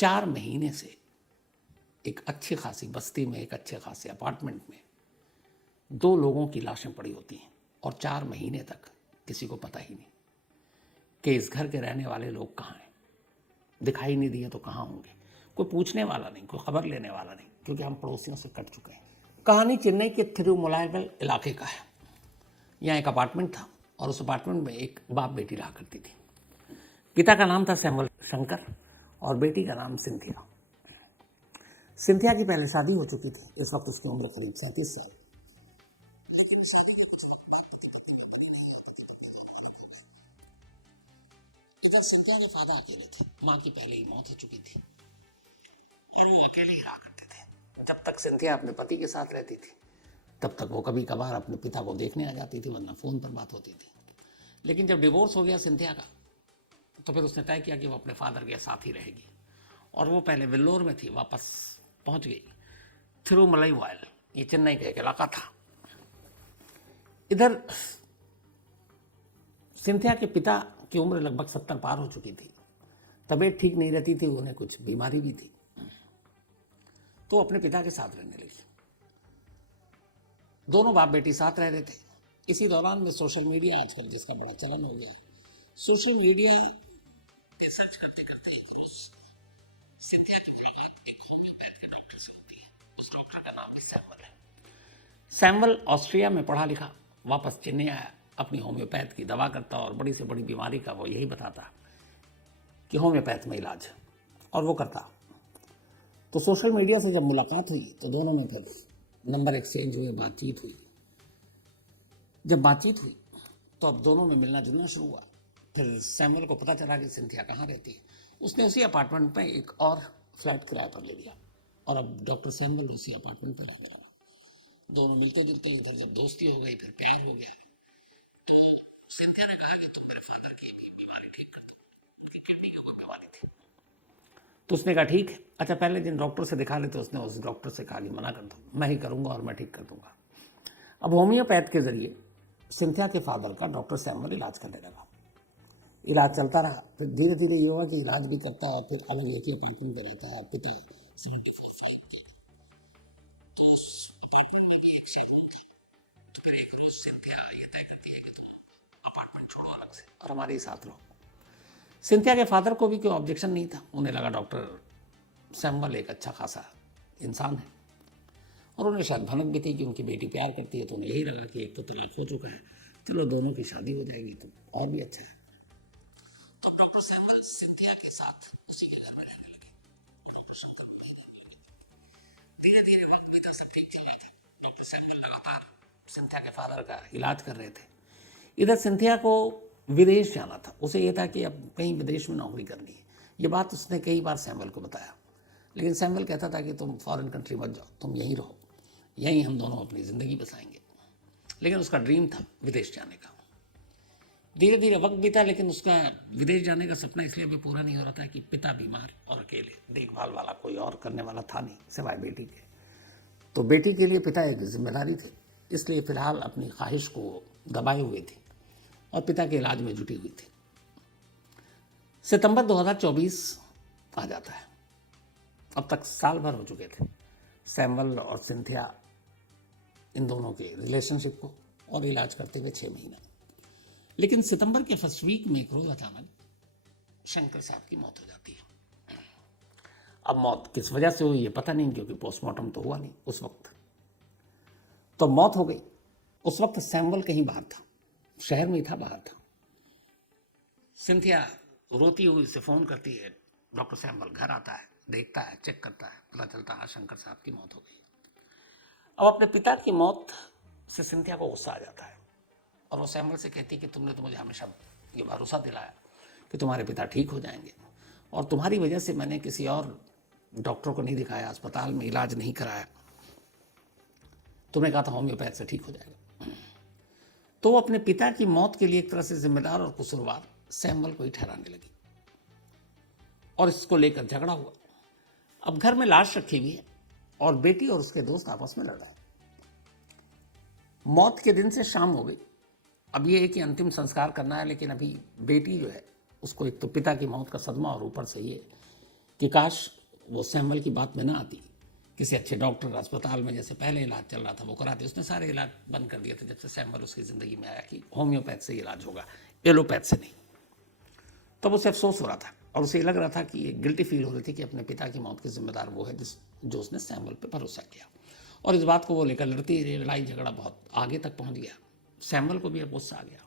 4 महीने से एक अच्छी खासी बस्ती में, एक अच्छे खासे अपार्टमेंट में 2 लोगों की लाशें पड़ी होती हैं और 4 महीने तक किसी को पता ही नहीं कि इस घर के रहने वाले लोग कहाँ हैं। दिखाई नहीं दिए तो कहाँ होंगे, कोई पूछने वाला नहीं, कोई खबर लेने वाला नहीं, क्योंकि हम पड़ोसियों से कट चुके हैं। कहानी चेन्नई के थिरुमलाइवल इलाके का है। यहाँ एक अपार्टमेंट था और उस अपार्टमेंट में एक बाप बेटी रहा करती थी। पिता का नाम था सैमुअल शंकर और बेटी का नाम सिंथिया। सिंथिया की पहले शादी हो चुकी थी। इस वक्त उसकी उम्र करीब 37 साल। सिंथिया के फादर अकेले थे, माँ की पहले ही मौत हो चुकी थी और वो अकेले ही रहा करते थे। जब तक सिंथिया अपने पति के साथ रहती थी तब तक वो कभी कभार अपने पिता को देखने आ जाती थी, वरना फोन पर बात होती थी। लेकिन जब डिवोर्स हो गया सिंथिया का, तो फिर उसने तय किया कि वो अपने फादर के साथ ही रहेगी और वो पहले वेल्लोर में थी, वापस पहुंच गई थिरुमलाइवाल। ये चेन्नई का एक इलाका था। इधर सिंथिया के पिता की उम्र लगभग 70 पार हो चुकी थी। तबीयत ठीक नहीं रहती थी, उन्हें कुछ बीमारी भी थी, तो अपने पिता के साथ रहने लगी। दोनों बाप बेटी साथ रह रहे थे। इसी दौरान में सोशल मीडिया आजकल जिसका बड़ा चलन हो गया है, सोशल मीडिया सर्च करते करते एक रोज सिंथिया की मुलाकात एक होम्योपैथ के डॉक्टर से होती है। उस डॉक्टर का नाम भी सैमुअल है। सैमुअल ऑस्ट्रिया में पढ़ा लिखा वापस चेन्नई आया, अपनी होम्योपैथ की दवा करता और बड़ी से बड़ी बीमारी का वो यही बताता कि होम्योपैथ में इलाज, और वो करता। तो सोशल मीडिया से जब मुलाकात हुई तो दोनों में फिर नंबर एक्सचेंज हुए, बातचीत हुई। जब बातचीत हुई तो अब दोनों में मिलना जुलना शुरू हुआ। फिर सैमुअल को पता चला कि सिंथिया कहाँ रहती है। उसने उसी अपार्टमेंट में एक और फ्लैट किराए पर ले लिया और अब डॉक्टर सैमुअल उसी अपार्टमेंट पर रहने लगा। दोनों मिलते जुलते इधर जब दोस्ती हो गई, फिर प्यार हो गया। तो सिंथिया ने कहा कि तुम मेरे फादर की भी बीमारी ठीक कर दो, उनकी किडनी की कोई बीमारी थी। तो उसने कहा ठीक है। अच्छा, पहले जिन डॉक्टर से दिखा लेते उसने उस डॉक्टर से कहा कि मना कर दो, मैं ही करूंगा और मैं ठीक कर दूंगा। अब होम्योपैथ के जरिए सिंथिया के फादर का डॉक्टर सैमुअल इलाज करने लगा। इलाज चलता रहा। फिर धीरे धीरे ये हुआ कि इलाज भी करता है, फिर अलग एक ही अपार्टमेंट में रहता है। पिता 74 साल का, तो उस अपार्टमेंट में भी एक सैलून था। तो फिर एक रोज सिंथिया ये तय करती है कि तुम अपार्टमेंट छोड़ो अलग से और हमारे ही साथ रहो। सिंथिया के फादर को भी कोई ऑब्जेक्शन नहीं था। उन्हें लगा डॉक्टर सैमुअल एक अच्छा खासा इंसान है और उन्हें शायद भनक भी थी कि उनकी बेटी प्यार करती है। तो उन्हें यही लगा कि एक तो तलाक हो चुका है, चलो दोनों की शादी हो जाएगी तो और भी अच्छा है। तो डॉक्टर सैमुअल सिंथिया के साथ उसी के घर में रहने लगे। धीरे धीरे वक्त बीता, सब ठीक चल रहा था। डॉक्टर सैमुअल लगातार सिंथिया के फादर का इलाज कर रहे थे। इधर सिंथिया को विदेश जाना था। उसे यह था कि अब कहीं विदेश में नौकरी करनी है। ये बात उसने कई बार सैमुअल को बताया, लेकिन सैमुअल कहता था कि तुम फॉरेन कंट्री मत जाओ, तुम यहीं रहो, यहीं हम दोनों अपनी ज़िंदगी बसाएंगे। लेकिन उसका ड्रीम था विदेश जाने का। धीरे धीरे वक्त बीता, लेकिन उसका विदेश जाने का सपना इसलिए भी पूरा नहीं हो रहा था कि पिता बीमार और अकेले, देखभाल वाला कोई और करने वाला था नहीं सिवाय बेटी के। तो बेटी के लिए पिता एक जिम्मेदारी थी, इसलिए फिलहाल अपनी ख्वाहिश को दबाए हुए थी और पिता के इलाज में जुटी हुई थी। सितंबर 2024 आ जाता है। अब तक साल भर हो चुके थे सैमुअल और सिंथिया इन दोनों के रिलेशनशिप को और इलाज करते हुए 6 महीना। लेकिन सितंबर के फर्स्ट वीक में एक रोज अचानक शंकर साहब की मौत हो जाती है। अब मौत किस वजह से हुई ये पता नहीं, क्योंकि पोस्टमार्टम तो हुआ नहीं उस वक्त। तो मौत हो गई। उस वक्त सैमुअल कहीं बाहर था, शहर में ही था, बाहर था। सिंथिया रोती हुई उसे फोन करती है। डॉक्टर सैमुअल घर आता है, देखता है, चेक करता है, पता चलता है शंकर साहब की मौत हो गई। अब अपने पिता की मौत से सिंथिया को गुस्सा आ जाता है और वो सैमुअल से कहती कि तुमने तो मुझे हमेशा ये भरोसा दिलाया कि तुम्हारे पिता ठीक हो जाएंगे, और तुम्हारी वजह से मैंने किसी और डॉक्टर को नहीं दिखाया, अस्पताल में इलाज नहीं कराया। तुमने कहा था होम्योपैथ से ठीक हो जाएगा। तो वो अपने पिता की मौत के लिए एक तरह से जिम्मेदार और कसूरवार सैमुअल को ही ठहराने लगी और इसको लेकर झगड़ा हुआ। अब घर में लाश रखी हुई है और बेटी और उसके दोस्त आपस में लड़ रहे हैं। मौत के दिन से शाम हो गई। अब ये है कि अंतिम संस्कार करना है, लेकिन अभी बेटी जो है उसको एक तो पिता की मौत का सदमा और ऊपर से ये कि काश वो सैंपल की बात में ना आती, किसी अच्छे डॉक्टर अस्पताल में जैसे पहले इलाज चल रहा था वो कराते। उसने सारे इलाज बंद कर दिए थे जब से सैंपल उसकी ज़िंदगी में आया कि होम्योपैथ से इलाज होगा, एलोपैथ से नहीं। तब उसे अफसोस हो रहा था और उसे लग रहा था कि एक गिल्टी फील हो रही थी कि अपने पिता की मौत की जिम्मेदार वो है जो उसने सैंपल पे भरोसा किया। और इस बात को वो लेकर लड़ती रही, लड़ाई झगड़ा बहुत आगे तक पहुंच गया। सैंपल को भी अब गुस्सा आ गया।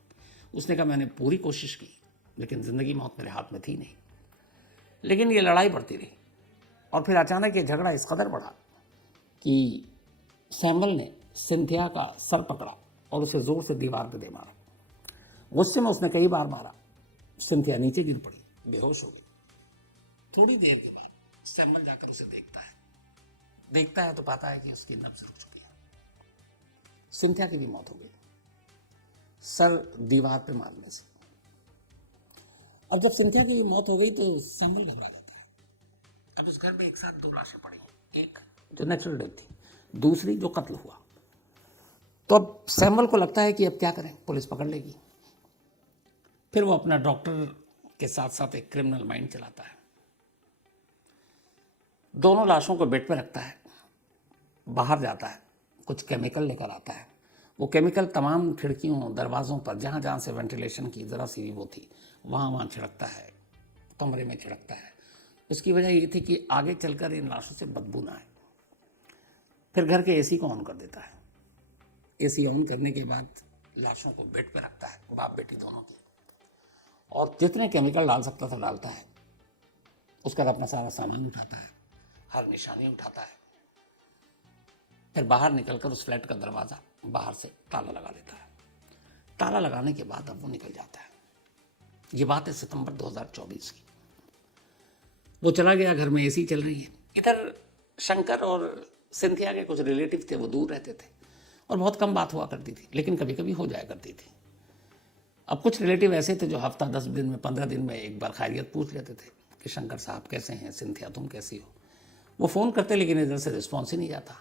उसने कहा मैंने पूरी कोशिश की लेकिन ज़िंदगी मौत मेरे हाथ में थी नहीं। लेकिन ये लड़ाई बढ़ती रही और फिर अचानक ये झगड़ा इस कदर बढ़ा कि सैमुअल ने सिंथिया का सर पकड़ा और उसे जोर से दीवार पर दे मारा। गुस्से में उसने कई बार मारा। सिंथिया नीचे गिर पड़ी, बेहोश हो गई। थोड़ी देर के बाद सैमुअल जाकर उसे देखता है तो पाता है कि उसकी नब्ज रुक चुकी है। सिंथिया की भी मौत हो गई सर दीवार पे मारने से। अब जब सिंथिया की भी मौत हो गई तो सैमुअल घबरा जाता है। अब उस घर में एक साथ 2 लाशें पड़ी हैं, एक जो नेचुरल डेथ थी, दूसरी जो कत्ल हुआ। तो अब सैमुअल को लगता है कि अब क्या करें, पुलिस पकड़ लेगी। फिर वो अपना डॉक्टर के साथ साथ एक क्रिमिनल माइंड चलाता है। दोनों लाशों को बेड पर रखता है, बाहर जाता है, कुछ केमिकल लेकर आता है। वो केमिकल तमाम खिड़कियों दरवाज़ों पर जहाँ जहाँ से वेंटिलेशन की ज़रा सी भी वो थी वहाँ छिड़कता है, कमरे में छिड़कता है। उसकी वजह ये थी कि आगे चलकर इन लाशों से बदबू ना आए। फिर घर के एसी को ऑन कर देता है। एसी ऑन करने के बाद लाशों को बेड पर रखता है, बाप बेटी दोनों की, और जितने केमिकल डाल सकता था डालता है। उसका अपना सारा सामान उठाता है, हर निशानी उठाता है। फिर बाहर निकलकर उस फ्लैट का दरवाज़ा बाहर से ताला लगा लेता है। ताला लगाने के बाद अब वो निकल जाता है। ये बात है सितंबर 2024 की। वो चला गया, घर में एसी चल रही है। इधर शंकर और सिंथिया के कुछ रिलेटिव थे, वो दूर रहते थे और बहुत कम बात हुआ करती थी, लेकिन कभी कभी हो जाया करती थी। अब कुछ रिलेटिव ऐसे थे जो हफ्ता 10 दिन में 15 दिन में एक बार खैरियत पूछ लेते थे कि शंकर साहब कैसे हैं, सिंथिया तुम कैसी हो। वो फ़ोन करते लेकिन इधर से रिस्पॉन्स ही नहीं जाता।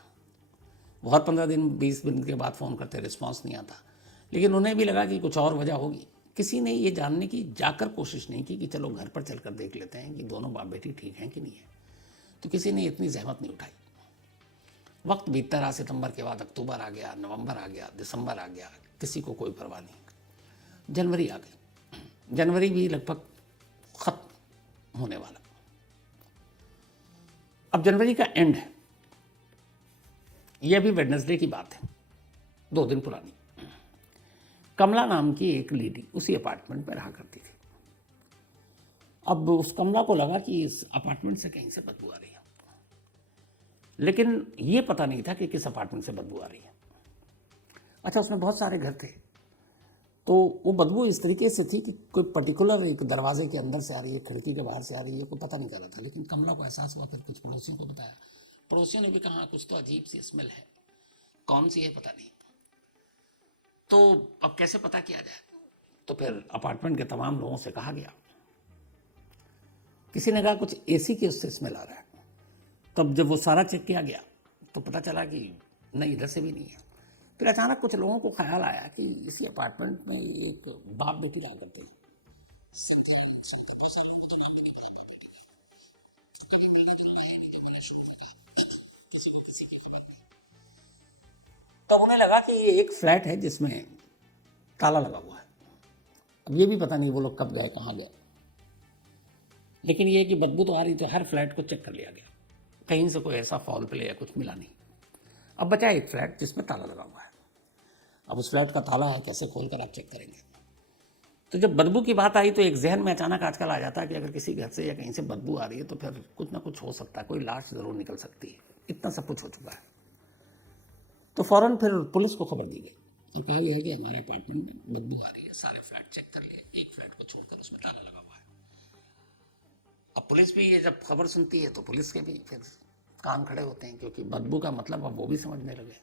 वो हर 15 दिन 20 दिन के बाद फ़ोन करते, रिस्पॉन्स नहीं आता। लेकिन उन्हें भी लगा कि कुछ और वजह होगी। किसी ने ये जानने की जाकर कोशिश नहीं की कि चलो घर पर चलकर देख लेते हैं कि दोनों बाप बेटी ठीक हैं कि नहीं है। तो किसी ने इतनी जहमत नहीं उठाई। वक्त बीतता रहा, सितंबर के बाद अक्टूबर आ गया, नवंबर आ गया, दिसंबर आ गया, किसी को कोई परवाह नहीं। जनवरी आ गई। जनवरी भी लगभग खत्म होने वाला। अब जनवरी का एंड है। यह भी वेडनेसडे की बात है, 2 दिन पुरानी। कमला नाम की एक लेडी उसी अपार्टमेंट में रहा करती थी। अब उस कमला को लगा कि इस अपार्टमेंट से कहीं से बदबू आ रही है, लेकिन ये पता नहीं था कि किस अपार्टमेंट से बदबू आ रही है। अच्छा, उसमें बहुत सारे घर थे, तो वो बदबू इस तरीके से थी कि कोई पर्टिकुलर एक दरवाजे के अंदर से आ रही है, खिड़की के बाहर से आ रही है, कोई पता नहीं कर रहा था। लेकिन कमला को एहसास हुआ, फिर कुछ पड़ोसियों को बताया। पड़ोसियों ने भी कहा कुछ तो अजीब सी स्मेल है, कौन सी है पता नहीं। तो अब कैसे पता किया जाए? तो फिर अपार्टमेंट के तमाम लोगों से कहा गया। किसी ने कहा कुछ एसी की उससे स्मेल आ रहा है। तब जब वो सारा चेक किया गया तो पता चला कि नहीं, इधर से भी नहीं है। फिर अचानक कुछ लोगों को ख्याल आया कि इसी अपार्टमेंट में एक बाप बेटी रहा करते हैं। बहुत सारे लोगों को तो नाम भी नहीं पता बाप बेटी का, क्योंकि मिलना जुलना है नहीं, जब मैंने शुरू हो गया किसी को किसी की खबर नहीं। तब उन्हें लगा कि ये एक फ्लैट है जिसमें ताला लगा हुआ है। अब ये भी पता नहीं वो लोग कब गए, कहाँ गए, लेकिन ये कि बदबू तो आ रही थी। हर फ्लैट को चेक कर लिया गया, कहीं से कोई ऐसा फॉल प्ले या कुछ मिला नहीं। अब बचा एक फ्लैट जिसमें ताला लगा हुआ है। अब उस फ्लैट का ताला है, कैसे खोलकर आप चेक करेंगे? तो जब बदबू की बात आई तो एक जहन में अचानक आजकल आ जाता है कि अगर किसी घर से या कहीं से बदबू आ रही है तो फिर कुछ ना कुछ हो सकता है, कोई लाश ज़रूर निकल सकती है। इतना सब कुछ हो चुका है। तो फ़ौरन फिर पुलिस को खबर दी गई और कहा गया कि हमारे अपार्टमेंट में बदबू आ रही है। सारे फ्लैट चेक कर लिए, एक फ्लैट को छोड़कर उसमें ताला लगा हुआ है। अब पुलिस भी ये जब खबर सुनती है तो पुलिस के भी फिर कान खड़े होते हैं, क्योंकि बदबू का मतलब अब वो भी समझने लगे।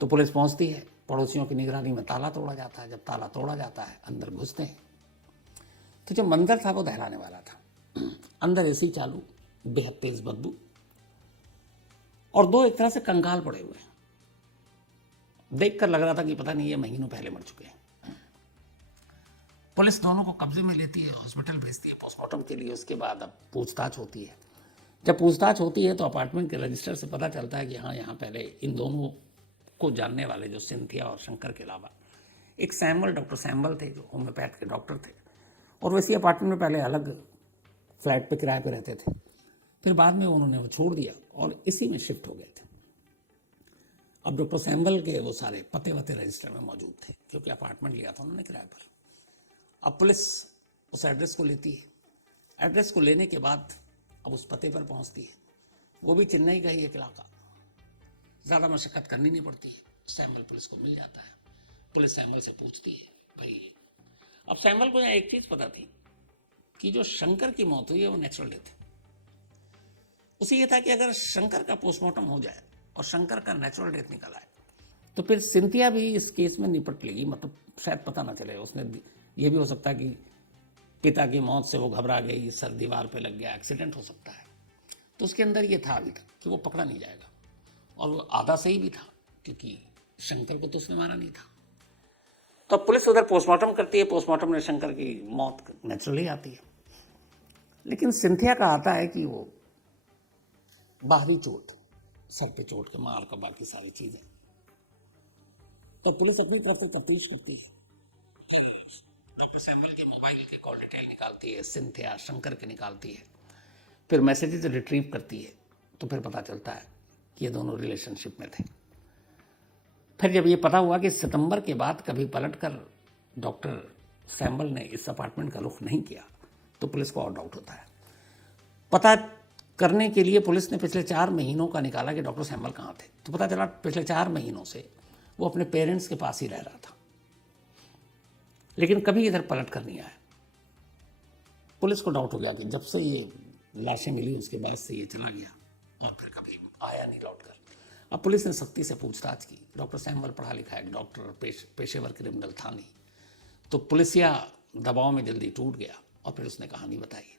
तो पुलिस पहुंचती है, पड़ोसियों की निगरानी में ताला तोड़ा जाता है। जब ताला तोड़ा जाता है, अंदर घुसते हैं, तो जो मंजर था वो दहलाने वाला था। अंदर एसी चालू, बेहद तेज बदबू, और 2 एक तरह से कंगाल पड़े हुए हैं। देखकर लग रहा था कि पता नहीं ये महीनों पहले मर चुके हैं। पुलिस दोनों को कब्जे में लेती है, हॉस्पिटल भेजती है पोस्टमार्टम के लिए। उसके बाद अब पूछताछ होती है। जब पूछताछ होती है तो अपार्टमेंट के रजिस्टर से पता चलता है कि हाँ, यहाँ पहले इन दोनों को जानने वाले जो सिंथिया और शंकर के अलावा एक सैम्बल, डॉक्टर सैम्बल थे जो होम्योपैथ के डॉक्टर थे, और वैसे अपार्टमेंट में पहले अलग फ्लैट पे किराए पे रहते थे। फिर बाद में उन्होंने वो छोड़ दिया और इसी में शिफ्ट हो गए थे। अब डॉक्टर सैम्बल के वो सारे पते वते रजिस्टर में मौजूद थे, क्योंकि अपार्टमेंट लिया था उन्होंने किराए पर। अब पुलिस उस एड्रेस को लेती है। एड्रेस को लेने के बाद अब उस पते पर पहुंचती है। वो भी चेन्नई का ही एक इलाका, ज़्यादा मशक्क़त करनी नहीं पड़ती है। सैम्बल पुलिस को मिल जाता है। पुलिस सैम्बल से पूछती है भाई। अब सैम्बल को यहाँ एक चीज़ पता थी कि जो शंकर की मौत हुई है वो नेचुरल डेथ है। उसे ये था कि अगर शंकर का पोस्टमार्टम हो जाए और शंकर का नेचुरल डेथ निकल आए तो फिर सिंथिया भी इस केस में निपट लेगी, मतलब शायद पता ना चले। उसने ये भी हो सकता है कि पिता की मौत से वो घबरा गई, सर दीवार पे लग गया, एक्सीडेंट हो सकता है। तो उसके अंदर ये था अभी तक कि वो पकड़ा नहीं जाएगा, और वो आधा सही भी था क्योंकि शंकर को तो उसने मारा नहीं था। तो पुलिस उधर पोस्टमार्टम करती है। पोस्टमार्टम में शंकर की मौत नेचुरली आती है, लेकिन सिंथिया का आता है कि वो बाहरी चोट, सर पे चोट के मार का, बाकी सारी चीजें। तो पुलिस अपनी तरफ से तफ्तीश करती है। फिर डॉक्टर सैमुअल के मोबाइल के कॉल डिटेल निकालती है, सिंथिया शंकर के निकालती है। फिर मैसेजेस रिट्रीव करती है। तो फिर पता चलता है कि ये दोनों रिलेशनशिप में थे। फिर जब ये पता हुआ कि सितंबर के बाद कभी पलटकर डॉक्टर सैमुअल ने इस अपार्टमेंट का रुख नहीं किया, तो पुलिस को और डाउट होता है। पता करने के लिए पुलिस ने पिछले 4 महीनों का निकाला कि डॉक्टर सैमुअल कहाँ थे। तो पता चला पिछले 4 महीनों से वो अपने पेरेंट्स के पास ही रह रहा था, लेकिन कभी इधर पलट कर नहीं आया। पुलिस को डाउट हो गया कि जब से ये लाशें मिली उसके बाद से ये चला गया और फिर कभी आया नहीं लौट कर। अब पुलिस ने सख्ती से पूछताछ की। डॉक्टर सैमुअल पढ़ा लिखा है डॉक्टर, पेशेवर क्रिमिनल था नहीं, तो पुलिसिया दबाव में जल्दी टूट गया और फिर उसने कहानी बताई।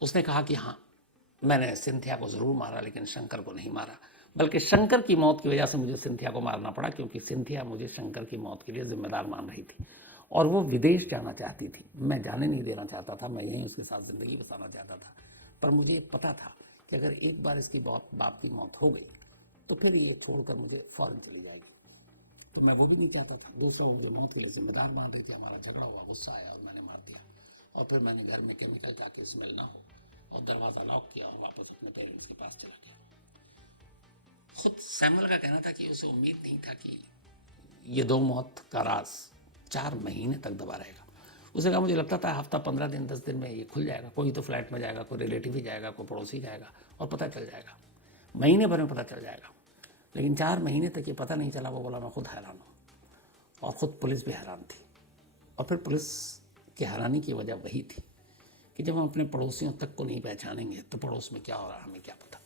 उसने कहा कि हाँ, मैंने सिंथिया को ज़रूर मारा, लेकिन शंकर को नहीं मारा, बल्कि शंकर की मौत की वजह से मुझे सिंथिया को मारना पड़ा, क्योंकि सिंथिया मुझे शंकर की मौत के लिए जिम्मेदार मान रही थी और वो विदेश जाना चाहती थी। मैं जाने नहीं देना चाहता था, मैं यहीं उसके साथ ज़िंदगी बसाना चाहता था। पर मुझे पता था कि अगर एक बार इसकी बाप की मौत हो गई तो फिर ये छोड़कर मुझे फ़ौरन चली जाएगी, तो मैं वो भी नहीं चाहता था। दूसरा, वो मुझे मौत के लिए जिम्मेदार मान रही थी। हमारा झगड़ा हुआ, गुस्सा आया और मैंने मार दिया। और फिर मैंने घर में केमिकल ताकि स्मेल ना हो और दरवाज़ा लॉक किया और वापस अपने पेरेंट्स के पास चला गया। खुद सैमुअल का कहना था कि उसे उम्मीद नहीं था कि ये 2 मौत का राज 4 महीने तक दबा रहेगा। उसे कहा, मुझे लगता था हफ्ता 15 दिन 10 दिन में ये खुल जाएगा, कोई तो फ्लैट में जाएगा, कोई रिलेटिव ही जाएगा, कोई पड़ोसी जाएगा और पता चल जाएगा, महीने भर में पता चल जाएगा। लेकिन 4 महीने तक ये पता नहीं चला। वो बोला, मैं खुद हैरान हूँ। और ख़ुद पुलिस भी हैरान थी। और फिर पुलिस की हैरानी की वजह वही थी कि जब हम अपने पड़ोसियों तक को नहीं पहचानेंगे तो पड़ोस में क्या हो रहा है हमें क्या पता।